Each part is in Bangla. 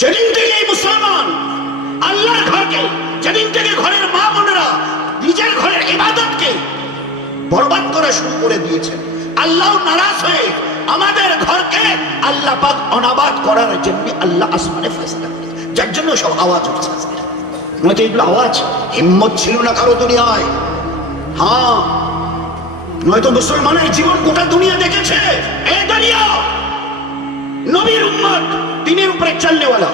যেদিন থেকে এই মুসলমান আল্লাহর ঘরকে, যেদিন থেকে ঘরের মা বোনেরা নিজের ঘরের ইবাদতকে বরবাদ করা শুরু করে দিয়েছেন, আল্লাহ নারাজ হয়ে আমাদের ঘরকে আল্লাহ পাক অনাবাদ করার জন্য আল্লাহ আসমানে ফয়সালা করেছে, যার জন্য সব আওয়াজ উঠছে। নয়তো এগুলো আওয়াজ হিম্মত ছিল না কারো দুনিয়ায়। হ্যাঁ, নয়তো মুসলমানের জীবন গোটা দুনিয়া দেখেছে। এই দুনিয়া নবীর উম্মত, দিনের উপরে চলনেওয়ালা,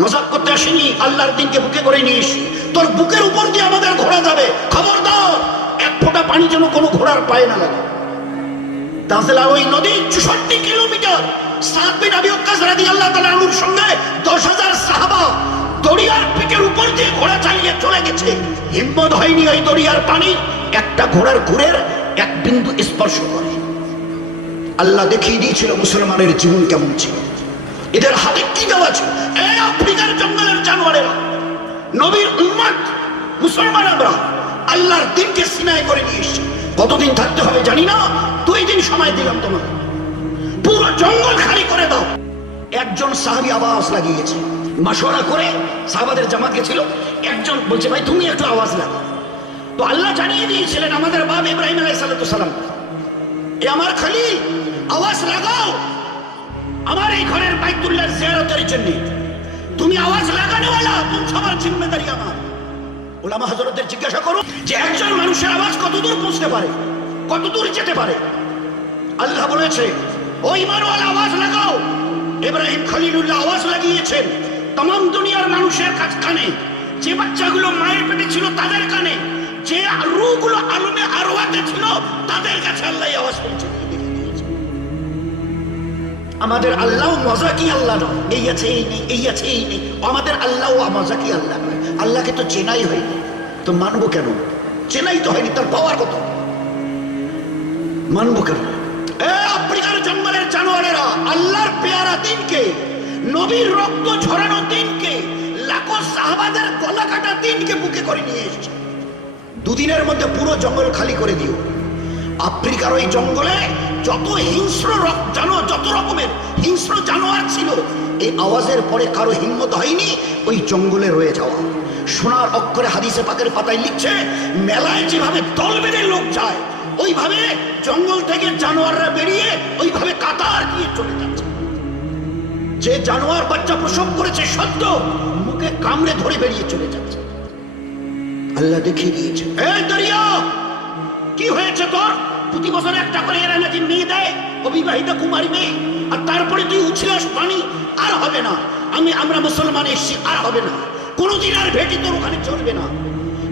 মজাক করতে আসেনি, আল্লাহর দিনকে বুকে করে নিয়ে এসি। তোর বুকের উপর দিয়ে আমাদের ঘোড়া যাবে, খবরদার এক ফোঁটা পানি যেন কোনো ঘোড়ার পায়ে না লাগে। তাহলে ওই নদী 64 কিলোমিটার, সাদ বিন আবি ওয়াক্কাস রাদিয়াল্লাহু তাআলা আনহুর সঙ্গে 10,000 সাহাবা দরিয়ার পিঠের উপর দিয়ে ঘোড়া চালিয়ে চলে গেছে। হিম্মত হয়নি ওই দরিয়ার পানি একটা ঘোড়ার ঘুরের এক বিন্দু স্পর্শ করে। আল্লাহ দেখিয়ে দিয়েছিল মুসলমানের জীবন কেমন ছিল, এদের হাতে কি দেওয়া ছিল। এই আফ্রিকার জঙ্গলের জানোয়ারেরা, নবীর উম্মত মুসলমান আমরা আল্লাহর দিনকে সিনায় করে নিয়ে এসেছি। কতদিন থাকতে হবে জানি না, 2 দিন সময় দিলাম তোমার, পুরো জঙ্গল খালি করে দাও। একজন সাহাবী আওয়াজ লাগিয়েছে, মাশওয়ারা করে সাহাবাদের জামাত গেছিল, একজন বলছে ভাই তুমি একটু আওয়াজ লাগাও। তো আল্লাহ জানিয়ে দিয়েছিলেন আমাদের বাপ ইব্রাহিম আলাইহিস সালাম, এ আমার খলিল আওয়াজ লাগাও আমার এই ঘরের বাইতুল্লাহ জিয়ারতের জন্য। তুমি আওয়াজ লাগানোওয়ালা, তুমি সবার জিম্মেদারি আমার। উলামা হযরতদের জিজ্ঞাসা করো যে একজন মানুষের আওয়াজ কত দূর পৌঁছতে পারে, কত দূর যেতে পারে। আল্লাহ বলেছে ও ঈমানওয়ালা আওয়াজ লাগাও। ইব্রাহিম খলিলুল্লাহ আওয়াজ লাগিয়েছেন तमाम দুনিয়ার মানুষের কানে, যে বাচ্চাগুলো মায়ের পেটে ছিল তাদের কানে, যে রূহগুলো আলমে আরওয়াতে ছিল তাদের কাছে আল্লাহ আওয়াজ পৌঁছে দিয়েছে। আমাদের আল্লাহ মজাকি আল্লাহ নয়, এই আছে এই নেই, এই আছে এই নেই। আমাদের আল্লাহ মজাকি আল্লাহ নয়। আল্লাহকে তো চেনাই হয়নি, তো মানবো কেন? চেনাই তো হয়নি, তার পাওয়ার কত, মানবো কেন? আফ্রিকার জঙ্গলের জানোয়ারেরা আল্লাহর পেয়ারা দিনকে, নবীর রক্ত ঝরানো দিনকে, লাখো সাহাবাদের গলা কাটা দিনকে বুকে করে নিয়ে এসেছে। 2 দিনের মধ্যে পুরো জঙ্গল খালি করে দিও। আফ্রিকার ওই জঙ্গলে যত হিংস্র যত রকমের হিংস্র জানোয়ার ছিল, এই আওয়াজের পরে কারো হিম্মত হয়নি ওই জঙ্গলে রয়ে যাওয়া। সোনার অক্ষরে হাদিসে পাকের পাতায় লিখছে, মেলায় যেভাবে দল বেঁধে লোক যায়, ওইভাবে জঙ্গল থেকে জানোয়াররা বেরিয়ে ওইভাবে কাতার দিয়ে চলে যাচ্ছে। যে জানোয়ার বাচ্চা প্রসব করেছে সত্য, মুখে কামড়ে ধরে বেরিয়ে চলে যাচ্ছে। আল্লাহ দেখিয়ে দিয়েছে, এই দরিয়া কি হয়েছে তোর? প্রতি বছর একটা করে এরা নাকি মেয়ে দেয়, অবিবাহিত কুমারী মেয়ে, আর তারপরে তুই উছলাস পানি। আর হবে না, আমরা মুসলমান এসছি, আর হবে না, কোনোদিন আর ভেটি তোর ওখানে চলবে না।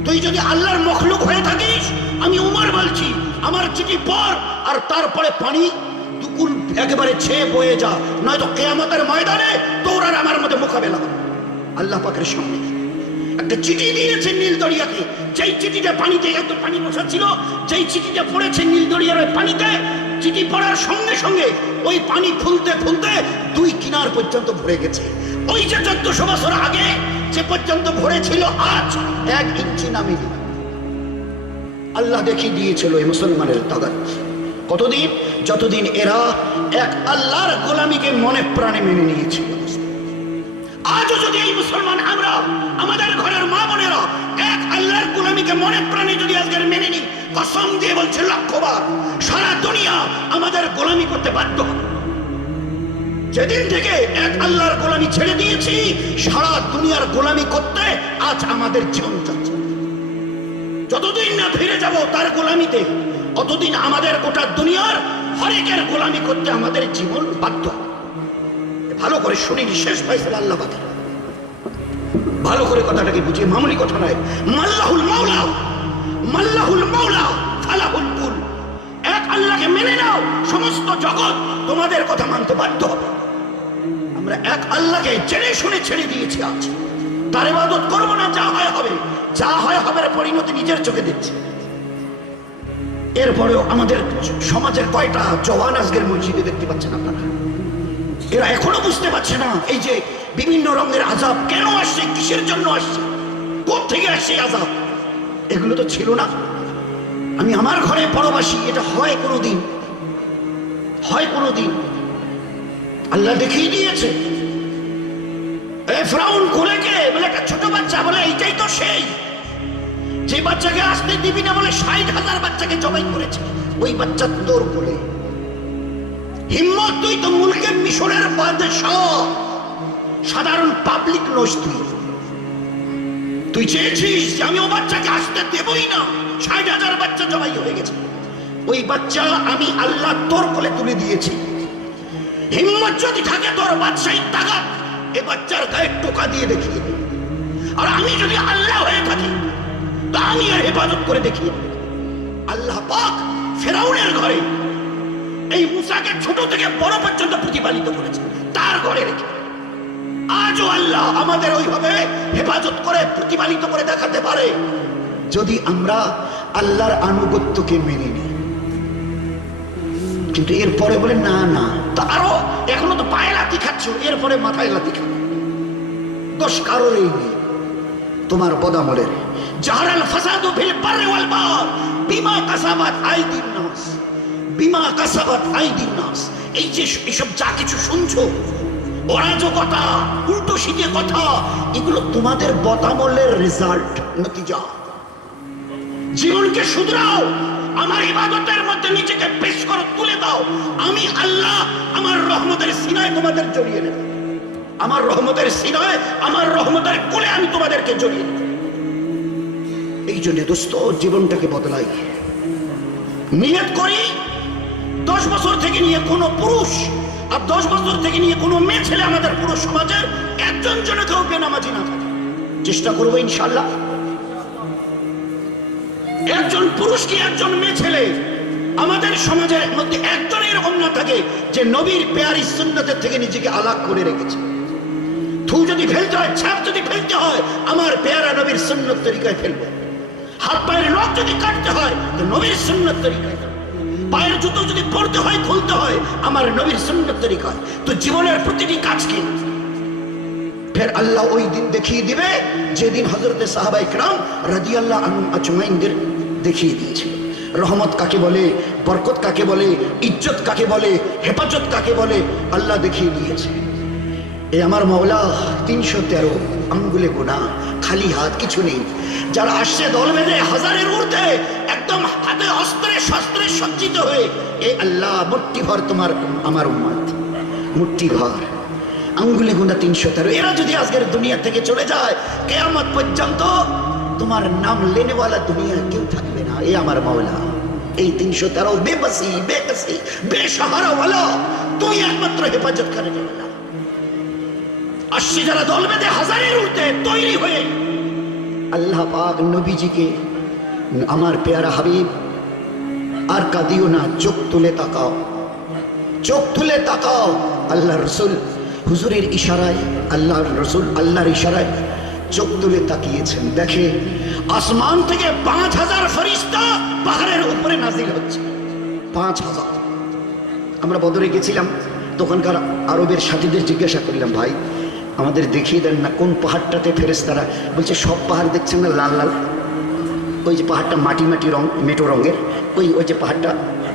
তুই যদি আল্লাহর মখলুক হয়ে থাকিস, আমি উমর বলছি, আমার চিঠি পড়, আর তারপরে পানি দুকুল একেবারে ছেয়ে বয়ে যা, নয়তো কিয়ামতের ময়দানে তোর আর আমার মধ্যে মোকাবেলা হবে আল্লাহ পাকের সামনে। একটা চিঠি দিয়েছে নীল দরিয়াকে, যেই চিঠিটা পানিতে এত পানি বসাচ্ছিল, যেই চিঠিটা পড়েছে নীল দরিয়ার ওই পানিতে, চিঠি পড়ার সঙ্গে সঙ্গে ওই পানি ফুলতে ফুলতে 2 কিনার পর্যন্ত ভরে গেছে। ওই যে 1400 বছর আগে যে পর্যন্ত ভরেছিল, আজ 1 ইঞ্চি নামেনি। আল্লাহ দেখিয়ে দিয়েছিল এই মুসলমানের তাগাত। কতদিন? যতদিন এরা এক আল্লাহর গোলামীকে মনে প্রাণে মেনে নিয়েছিল। আজও যদি এই মুসলমান আমরা আমাদের ঘরের মা বোনেরা এক আল্লাহর গোলামীকে মনে প্রাণে যদি আজকের মেনে নিই, কসম দিয়ে বলছে লক্ষবার, সারা দুনিয়া আমাদের গোলামী করতে বাধ্য। যেদিন থেকে এক আল্লাহর গোলামী ছেড়ে দিয়েছি, সারা দুনিয়ার গোলামী করতে আজ আমাদের জীবন যাচ্ছে। যতদিন না ফিরে যাব তার গোলামীতে, অতদিন আমাদের গোটা দুনিয়ার হরেকের গোলামী করতে আমাদের জীবন বাধ্য। ভালো করে শুনিনি, শেষ ফয়সালা আল্লাহ পাকের। ভালো করে কথাটাকে বুঝি, মামুলি কথা নয়। মাল্লাহুল মাওলা, মাল্লাহুল মাওলা ফালাহুল কুল। এক আল্লাহকে মেনে নাও, সমস্ত জগৎ তোমাদের কথা মানতে বাধ্য হবে। আমরা এক আল্লাহকে জেনে শুনে ছেড়ে দিয়েছি, আজ তার ইবাদত করবো না, যা হয় হবে, যা হয় হবে, পরিণতি নিজের চোখে দেখছি। এরপরেও আমাদের সমাজের কয়টা জওয়ান আজকের মসজিদে দেখতে পাচ্ছেন আপনারা? এরা এখনো বুঝতে পারছে না এই যে বিভিন্ন রঙের আযাব কেন আসছে, কিসের জন্য আসছে, কোত্থেকে আসছে আযাব। এগুলো তো ছিল না। আমি আমার ঘরে পরবাসী, এটা হয় কোনোদিন? হয় কোনোদিন? আল্লাহ দেখিয়ে দিয়েছে। ফেরাউন কোলে কে বলে একটা ছোট বাচ্চা, বলে এইটাই তো সেই যে বাচ্চাকে আসতে দিবি না বলে 60,000 বাচ্চাকে জবাই করেছে, ওই বাচ্চা তোর কোলে। হিম্মত, তুই তো মুলকে মিশরের বাদশাহ, সাধারণ পাবলিক নস। তুই চেয়েছিস যে আমি ও বাচ্চাকে আসতে দেবই না, 60,000 বাচ্চা জবাই হয়ে গেছে, ওই বাচ্চা আমি আল্লাহ তোর কোলে তুলে দিয়েছি। হিম্মত যদি থাকে তোর বাদশাহী তাগাত, এ বাচ্চার গায়ে টোকা দিয়ে দেখিয়ে দে। আর আমি যদি আল্লাহ হয়ে থাকি তা আমি এর হেফাজত করে দেখিয়ে দেব। আল্লাহ পাক ফেরাউনের ঘরে এই মুসাকে ছোট থেকে বড় পর্যন্ত প্রতিপালিত করেছে, তার ঘরে রেখে। আজও আল্লাহ আমাদের ওইভাবে হেফাজত করে প্রতিপালিত করে দেখাতে পারে যদি আমরা আল্লাহর আনুগত্যকে মেনে নিই। কিন্তু এরপরে বলে না না, তো আরো এখনো তো পায়ে লাথি খাচ্ছ, এরপরে মাথায় লাথি খাবে। দোষ কারোরই নেই, তোমার বদামলের। জাহারাল ফাসাদু ফিল বাররি ওয়াল বাহর বিমা কাসাবাত আইদিন নাস, বিমা কাসাবাত আইদিন নাস। এই যে এসব যা কিছু শুনছো, অরাজকতা, উল্টো সিধে কথা, এগুলো তোমাদের বদামলের রেজাল্ট, নতিজা। জীবনকে শুধরাও, আমার ইবাদতের মধ্যে নিজেকে পেশ করো, তুলে দাও। আমি আল্লাহ আমার রহমতের সিনায় তোমাদের জড়িয়ে নেব, আমার রহমতের সিনায়, আমার রহমতের কোলে আমি তোমাদেরকে জড়িয়ে নেব। এই জন্য দোস্ত, জীবনটাকে বদলাই। নিয়ত করি 10 বছর থেকে নিয়ে কোনো পুরুষ আর 10 বছর থেকে নিয়ে কোনো মেয়ে ছেলে আমাদের পুরো সমাজের একজন জনে কেউ বেনামাজি না থাকে। চেষ্টা করবো ইনশাআল্লাহ। একজন পুরুষ কি একজন মেয়ে ছেলে আমাদের সমাজের মধ্যে একজন এরকম না থাকে যে নবীর পেয়ারি সুন্নতের থেকে নিজেকে আলাদা করে রেখেছে। থু যদি ফেলতে হয়, ছাপ যদি ফেলতে হয়, আমার পেয়ারা নবীর সুন্নত তরিকায় ফেলবো। হাত পায়ের নখ যদি কাটতে হয় তো নবীর সুন্নত তরিকায়, পায়ের জুতো যদি পরতে হয়, খুলতে হয়, আমার নবীর সুন্নত তরিকায়। তো জীবনের প্রতিটি কাজকে ফের আল্লাহ ওই দিন দেখিয়ে দিবে যেদিন হযরতে সাহাবায়ে কেরাম রাদিয়াল্লাহু আনহুম আজমাইনদের দেখিয়ে দিয়েছিল। রহমত কাকে বলে, বরকত কাকে বলে, ইজ্জত কাকে বলে, হেফাজত কাকে বলে, আল্লাহ দেখিয়ে দিয়েছে। এই আমার মাওলা 313 আঙ্গুলে গোনা, খালি হাত, কিছু নেই। যারা আসছে দল বেঁধে হাজারের ঊর্ধ্বে, একদম হাতে অস্ত্রে শস্ত্রে সজ্জিত হয়ে, এ আল্লাহ মুট্টি ভর তোমার আমার উম্মত, মুট্টি ভর, আঙ্গুলে গোনা 313। এরা যদি আজকের দুনিয়া থেকে চলে যায়, কিয়ামত পর্যন্ত তোমার নাম লেনেওয়ালা দুনিয়া কেউ থাকবে না। এ আমার মাওলা, এই 313 বেবসি, বেকসি, বেসাহারা ওয়ালা, তুই একমাত্র হেফাজত করে না। আসছে যারা দল বেঁধে হাজারের ঊর্ধ্বে তৈরি হয়ে, আল্লাহ পাক নবীজিকে, আমার পেয়ারা হাবিব, আর কাঁদিও না, চোখ তুলে তাকাও, চোখ তুলে তাকাও। আল্লাহ রসুল হুজুরের ইশারায়, আল্লাহর রসুল আল্লাহর ইশারায় চোখ তুলে তাকিয়েছেন, দেখে আসমান থেকে 5,000 ফেরেশতা পাহাড়ের উপরে নাজিল হচ্ছে। 5,000। আমরা বদরে গেছিলাম, তখনকার আরবের সাথীদের জিজ্ঞাসা করলাম, ভাই আমাদের দেখিয়ে দেন না কোন পাহাড়টাতে ফেরেশতারা। বলছে সব পাহাড় দেখছেন না লাল লাল, ওই যে পাহাড়টা মাটি মাটি রং, মেটো রঙের, ওই যে পাহাড়টা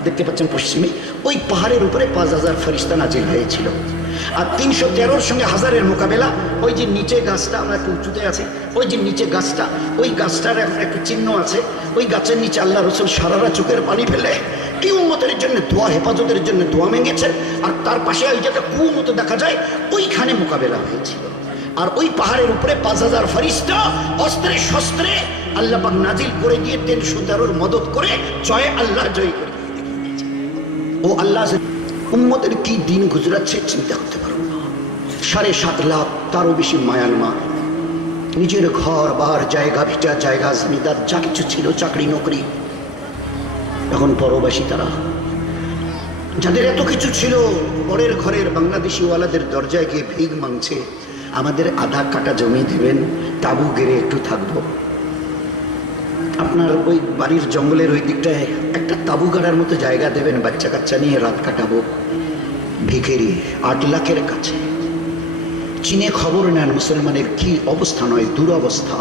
দেখতে পাচ্ছেন পশ্চিমে, ওই পাহাড়ের উপরে 5,000 ফেরেশতা নাজিল হয়েছিল। আর 313-র সঙ্গে হাজারের মোকাবেলা, ওই যে নিচে গাছটা, আমরা একটু উঁচুতে আছি, ওই যে নিচে গাছটা, ওই গাছটার একটা চিহ্ন আছে, ওই গাছের নিচে আল্লাহ রসুল সারারা চোখের পানি ফেলে কি উম্মতের জন্য দোয়া, হেফাজতের জন্য দোয়া মেঙ্গেছেন। আর তার পাশে ওই যেটা কু মতো দেখা যায়, ওইখানে মোকাবেলা হয়েছিল। আর ওই পাহাড়ের উপরে 5,000 ফেরেশতা অস্ত্রে শস্ত্রে আল্লাহ পাক নাজিল করে দিয়ে 313-র মদত করে জয় আল্লাহ জয় করে। ও আল্লাহ উম্মতের কি দিন গুজরাচ্ছে চিন্তা করতে পারো না। 7.5 লাখ, তারও বেশি মায়ান মা, নিজের ঘর বাহার, জায়গা ভিটা, জায়গা জমিদার যা কিছু ছিল, চাকরি নকরি, এখন পরবাসী। তারা যাদের এত কিছু ছিল, পরের ঘরের বাংলাদেশি ওয়ালাদের দরজায় গিয়ে ভিক মাংছে, আমাদের আধা কাটা জমি দেবেন, তাবু গেড়ে একটু থাকবো। আপনার ওই বাড়ির জঙ্গলের ওই দিকটায় একটা তাবু গাড়ার মতো জায়গা দেবেন, বাচ্চা কাচ্চা নিয়ে রাত কাটাবো। ভিখেরি 8 লাখের কাছে। চীনে খবর নেন মুসলমানের কি অবস্থা, নয় দুরবস্থা।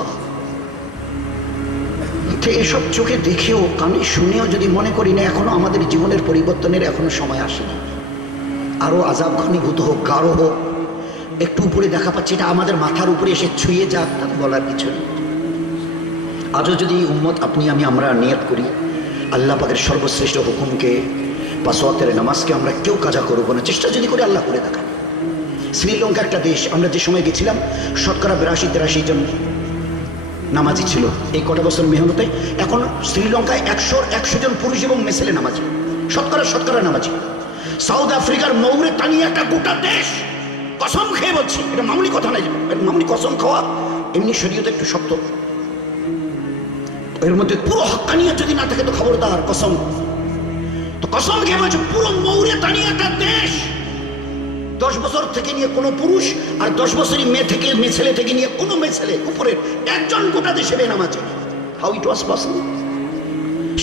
এসব চোখে দেখেও, কানে শুনেও যদি মনে করি না এখনো আমাদের জীবনের পরিবর্তনের এখনো সময় আসেনি, আরো আযাব ঘনীভূত হোক, গাঢ় হোক, একটু উপরে দেখা পাচ্ছি, এটা আমাদের মাথার উপরে এসে ছুঁয়ে যাক, তার বলার কিছু নেই। আজও যদি উম্মত আপনি আমরা নিয়ত করি আল্লাহ পাকের সর্বশ্রেষ্ঠ হুকুমকে, 5 ওয়াক্তের নামাজকে আমরা কেউ কাজা করবো না, চেষ্টা যদি করে আল্লাহ করে দেখান। শ্রীলঙ্কা একটা দেশ, আমরা যে সময় গেছিলাম শতকরা 82-83 জন নামাজি ছিল এই কটা বছর মেহনতে। এখন শ্রীলঙ্কায় 100 জন পুরুষ এবং মেয়ে ছেলে নামাজি, শতকরা নামাজি। সাউথ আফ্রিকার মৌরিতানিয়া একটা গোটা দেশ, কসম খেয়ে বলছি, এটা মামুলি কথা নাই, মামুলি কসম খাওয়া এমনি শরীয়তে একটু শক্ত, এর মধ্যে পুরো হক্কানিয়া যদি না থাকে তো খবরদার, কসম তো কসম খেয়ে বলছে, পুরো মৌরিতানিয়া একটা দেশ 10 বছর থেকে নিয়ে কোনো পুরুষ আর 10 বছরই মেয়ে ছেলে থেকে নিয়ে কোনো মেয়ে ছেলে উপরের একজন গোটা দেশে বেনামাজি। How it was possible?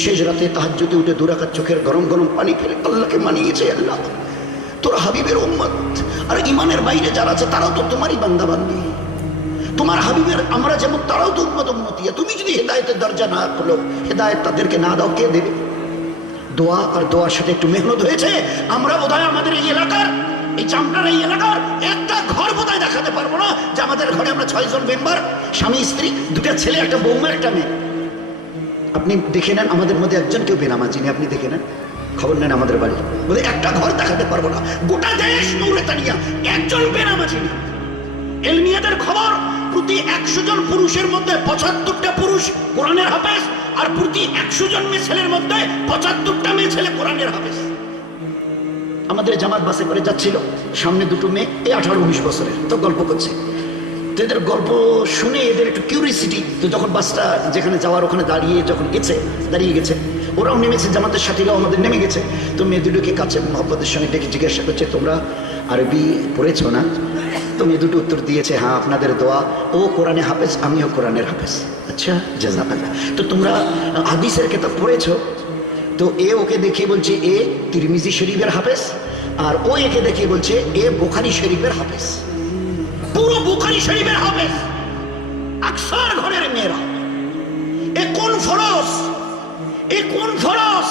শেষ রাতে তাহাজ্জুদে উঠে 2 রাকাত চোখের গরম গরম পানি ফেলে আল্লাহকে মানিয়েছে, আল্লাহ তোর হাবিবের উম্মত আর ইমানের বাইরে যারা আছে তারাও তো তোমারই বান্দা বান্দি, তোমার হাবিবের আমরা যেমন তারাও তো উম্মত উম্মতিয়া। তুমি যদি হেদায়েতের দরজা না খোলো, হেদায়েত তাদেরকে না দাও, কে দেবে? দোয়া আর দোয়ার সাথে একটু মেহনত হয়েছে। আমরা বোধহয় আমাদের এই এলাকার, এই চামটার এই এলাকার একটা ঘর বোধহয় দেখাতে পারবো না যে আমাদের ঘরে আমরা 6 জন মেম্বার, স্বামী স্ত্রী, 2টা ছেলে, একটা বৌমা, একটা মেয়ে। আপনি দেখে নেন আমাদের মধ্যে একজন কেউ বেনামাজি নেই, আপনি দেখে নেন, খবর নেন আমাদের বাড়ি, বলে একটা ঘর দেখাতে পারবো না, গোটা দেশ মৌরিতানিয়া একজন বেনামাজি নেই। এলমিয়াদের খবর, প্রতি 100 জন পুরুষের মধ্যে 75টা পুরুষ কোরআনের হাফেজ, আর প্রতি 100 জন মেয়ে ছেলের মধ্যে 75টা মেয়ে ছেলে কোরআনের হাফেজ। আমাদের জামাত বাসে করে যাচ্ছিল, সামনে 2টো মেয়ে, এই 18-19 বছরের, তো গল্প করছে। তো এদের গল্প শুনে এদের একটু কিউরিসিটি, তো যখন বাসটা যেখানে যাওয়ার ওখানে দাঁড়িয়ে গেছে, ওরাও নেমেছে, জামাতের সাথীরাও আমাদের নেমে গেছে। তো মেয়ে দুটোকে কাছে মহব্বতের সঙ্গে ডেকে জিজ্ঞাসা করছে, তোমরা আরবি পড়েছ না? তো মেয়ে দুটো উত্তর দিয়েছে, হ্যাঁ, আপনাদের দোয়া, ও কোরআনে হাফেজ, আমিও কোরআনের হাফেজ। আচ্ছা, জাযাকাল্লাহ। তো তোমরা হাদিসের কিতাব পড়েছো? তো এ ওকে দেখিয়ে বলছে এ তিরমিজি শরীফের হাফেজ, আর ও একে দেখিয়ে বলছে এ বুখারী শরীফের হাফেজ। পুরো বুখারী শরীফের হাফেজ আকসার ঘরের মেয়েরা। এ কোন ফরজ, এ কোন ফরজ?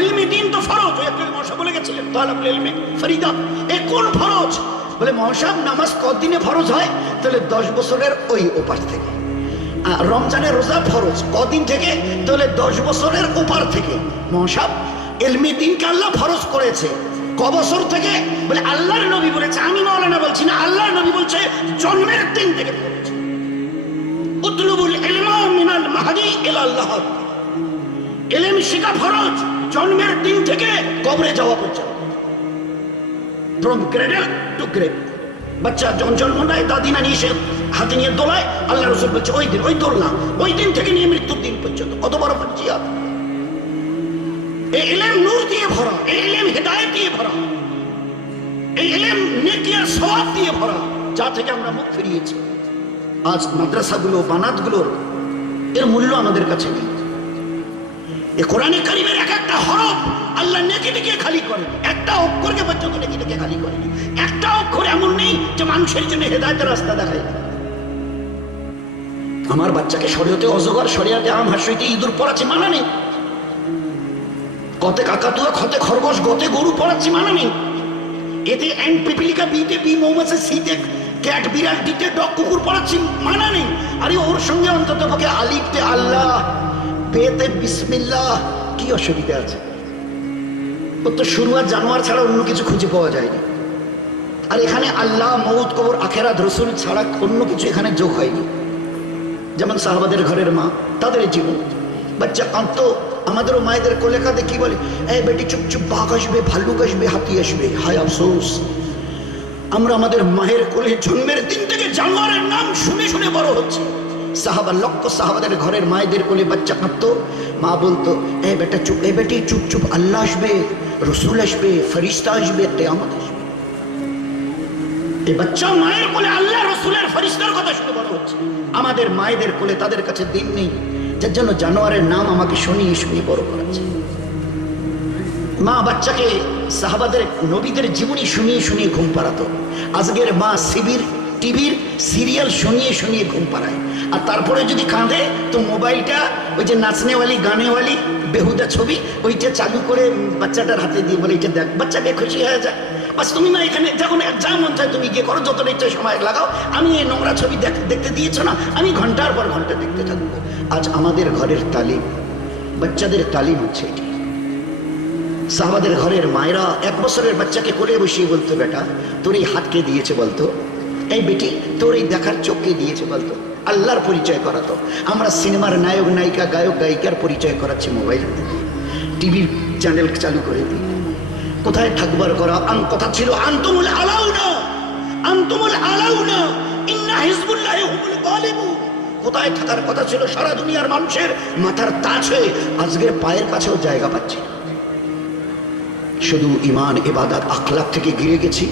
ইলমি দিন তো ফরজ, ওই একটু মশা বলে গেছিলেন তালাবুল ইলমি ফরিদা, এ কোন ফরজ? বলে মহাসাব নামাজ কতদিনে ফরজ হয়? তাহলে 10 বছরের ওই ওপার থেকে। রমজানের রোজা ফরজ কদিন থেকে? তাহলে 10 বছরের ওপার থেকে। মহাসাব ইলমি দিনকে আল্লাহ ফরজ করেছে ক বছর থেকে? বলে আল্লাহর নবী বলেছে, আমি মাওলানা বলছি না, আল্লাহর নবী বলছে জন্মের দিন থেকে ফরজ। উতলুবুল ইলমা মিনাল মাহদি ইলা আল্লাহ, ইলম শিখা ফরজ জন্মের দিন থেকে কবরে যাওয়া পর্যন্ত, ফ্রম ক্রেডল টু গ্রেভ। বাচ্চা যখন জন্ম নেয়, দাদি নানি এসে হাতে নিয়ে দোলায়, আল্লাহ রাসূল বলছে ওই দিন, ওই দোলনা, ওই দিন থেকে নিয়ে মৃত্যুর দিন পর্যন্ত। কত বড় ফজিলত! এই ইলম নূর দিয়ে ভরা, এই ইলম হিদায়াত দিয়ে ভরা, এই ইলম নেকি আর সওয়াব দিয়ে ভরা, যা থেকে আমরা মুখ ফিরিয়েছি। আজ মাদ্রাসাগুলো, বানাতগুলোর এর মূল্য আমাদের কাছে নেই। এই কোরআনে কারিমের এক একটা হরফ আল্লাহ নেকি থেকে খালি করে, একটা অক্ষরকে পর্যন্ত নেকি থেকে খালি করেনি। একটা অক্ষর এমন নেই যে মানুষের জন্য হেদায়েতের রাস্তা দেখায়। আমার বাচ্চাকে শরীয়তে অজগর, শরিয়াতে আম, হাসিতে ইঁদুর পড়াচ্ছি, মানা নেই। কতে কাকাতুয়া, খতে খরগোশ, গতে গরু পড়াচ্ছি, মানা নেই। এতে এন্ড পিপিলিকা, বিতে বি মৌমাছি, সিতে ক্যাট, বিড়াল, ডিতে ডগ, কুকুর পড়াচ্ছি, মানা নেই। আরে ওর সঙ্গে অন্তত পক্ষে আলিফতে আল্লাহ, পেতে বিসমিল্লাহ, কি অসুবিধা আছে? ও তো শুরু আর জানোয়ার ছাড়া অন্য কিছু খুঁজে পাওয়া যায়নি। আর এখানে আল্লাহ, মউত, কবর, আখেরাত, রসুল ছাড়া অন্য কিছু এখানে যোগ হয়নি। যেমন সাহাবাদের ঘরের মা, তাদের জীবন, বাচ্চা কান্ত, আমাদেরও মায়েদের কোলে কাঁধে কি বলে, এই বেটি চুপ চুপ, বাঘ আসবে, ভাল্লুক আসবে, হাতি আসবে। হায় আফসোস, আমরা আমাদের মায়ের কোলে জন্মের দিন থেকে জানোয়ারের নাম শুনে শুনে বড় হচ্ছে। সাহাবা, লক্ষ সাহাবাদের ঘরের মায়েদের কোলে বাচ্চা কাঁদতো, মা বলতো এ বেটা চুপ, এ বেটি চুপ চুপ, আল্লাহ আসবে, রসুল আসবে, ফেরেশতা আসবে, কিয়ামত আসবে। এই বাচ্চা মায়ের কোলে আল্লাহ, রসুলের, ফেরেশতার কথা শুনে বড় হচ্ছে। আমাদের মায়েদের কোলে তাদের কাছে দিন নেই, যার জন্য জানোয়ারের নাম আমাকে শুনিয়ে শুনিয়ে বড় করাচ্ছে। মা বাচ্চাকে সাহাবাদের, নবীদের জীবনী শুনিয়ে শুনিয়ে ঘুম পাড়াতো। আজকের মা টিভির সিরিয়াল শুনিয়ে শুনিয়ে ঘুম পাড়ায়। আর তারপরে যদি কাঁদে তো মোবাইলটা, ওই যে নাচনেওয়ালি, গানেওয়ালি, বেহুদা ছবি, ওইটা চালু করে বাচ্চাটার হাতে দিয়ে বলে এটা দেখ, বাচ্চা খুশি হয়ে যায়। বাস তুমি মা এখানে যখন যা মন চায় তুমি গিয়ে করো, যতটা ইচ্ছা সময় লাগাও, আমি এই নোংরা ছবি দেখতে দিয়েছো না, আমি ঘন্টার পর ঘন্টা দেখতে থাকবো। আজ আমাদের ঘরের তালিম, বাচ্চাদের তালিম হচ্ছে এটি। সাহাবাদের ঘরের মায়েরা 1 বছরের বাচ্চাকে কোলে বসিয়ে বলতো, বেটা তোর এই হাতকে দিয়েছে বলতো, এই বেটি তোর এই দেখার চোখকে দিয়েছে বলতো। আল্লাহর পরিচয় করাতো। আমরা সিনেমার নায়ক নায়িকা গায়ক গায়িকার পরিচয় করাচ্ছি মোবাইল, টিভির চ্যানেল চালু করে দিই। কোথায় থাকবার করা কথা ছিল, আনতুমুল আলাউনা, আনতুমুল আলাউনা ইন্না হিজবুল্লাহি হুমুল গালিবুন। কোথায় থাকার কথা ছিল সারা দুনিয়ার মানুষের মাথার তাজ হয়ে, আজকের পায়ের কাছেও জায়গা পাচ্ছি না। শুধু ইমান ইবাদত আখলাক থেকে গিরে গেছি।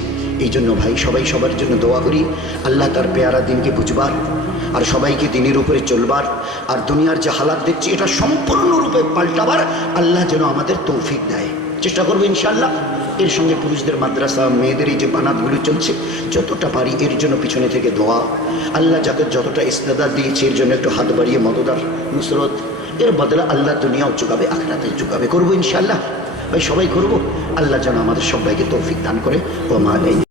এই জন্য ভাই সবাই সবার জন্য দোয়া করি, আল্লাহ তার পেয়ারা দিনকে বুঝবার আর সবাইকে দিনের উপরে চলবার, আর দুনিয়ার যে হালাত দেখছি এটা সম্পূর্ণরূপে পাল্টাবার আল্লাহ যেন আমাদের তৌফিক দেয়। চেষ্টা করবো ইনশাআল্লাহ। এর সঙ্গে পুরুষদের মাদ্রাসা, মেয়েদের এই যে বানাতগুলো চলছে, যতটা পারি এর জন্য পিছনে থেকে দোয়া। আল্লাহ যাকে যতটা ইস্তেদাদ দিয়েছে এর জন্য একটু হাত বাড়িয়ে মদদার নুসরত, এর বদলে আল্লাহ দুনিয়াও চুকাবে, আখিরাতে চুকাবে। করবো ইনশাআল্লাহ ভাই, সবাই করবো। আল্লাহ যেন আমাদের সবাইকে তৌফিক দান করে। ও মা